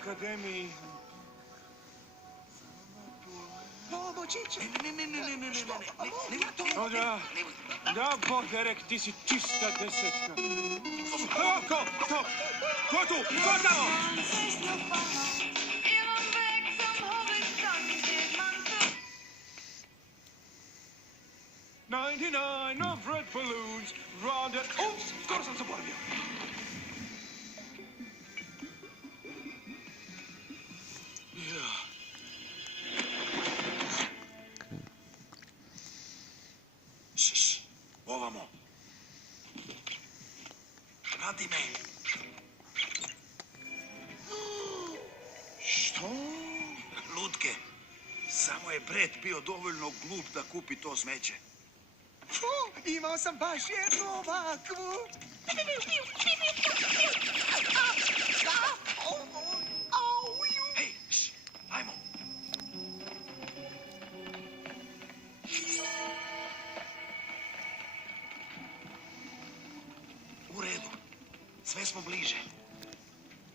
akademiji. Pomoći će. Da, Bog, Derek, ti si čista desetka. Ko je tu? Ko je tamo? "99 of red balloons, round and..." Ups, skoro sam zaboravio. Šš, ovamo. Radi me. Što? Lutke. Samo je Brett bio dovoljno glup da kupi to smeće. Imao sam baš jednu ovakvu. Hej, šš, ajmo. U redu. Sve smo bliže.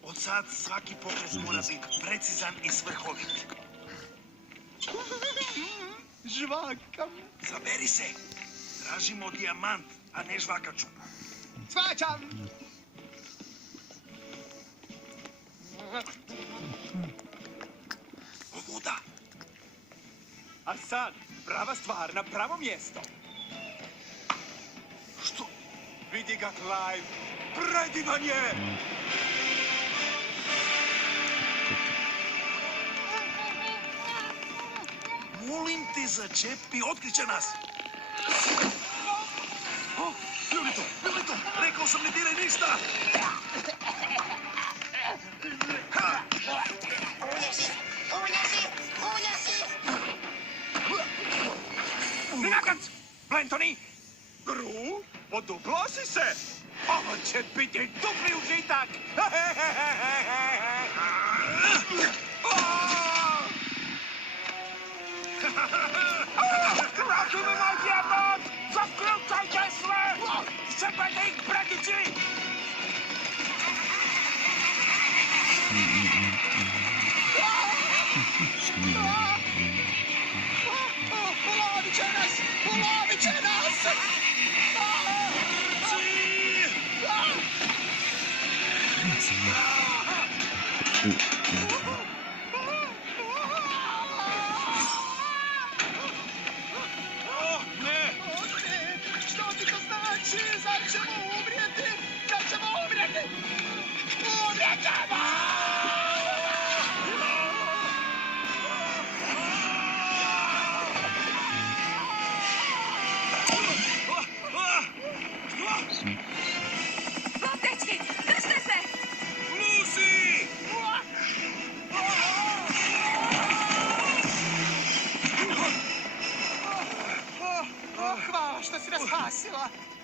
Od sad svaki pokret mora biti precizan i svrhovit. Žvakam. Zaberi se. Tražimo dijamant, a ne žvakaču. Svaćam. Ovuda. A sad, prava stvar na pravo mjesto. Što? Vidi ga, Clive. Predivan je! Molim te, začepi, otkriće nas. Lilito, rekao sam ne diraj ništa. Ha! Nakac! Plantoni! Gru, oduplo si se! Ovo će biti dupli užitak! Vrati mi moj dijamant! Zaključajte sve! Šepajte ih, bratići! Ulovit će nas! Ulovit će nas! Što ti to znači? Zar ćemo umrijeti? Zar ćemo umrijeti? Umrijet ćemo! Bog, dečki, držite se! Lucy! Hvala što si nas spasila.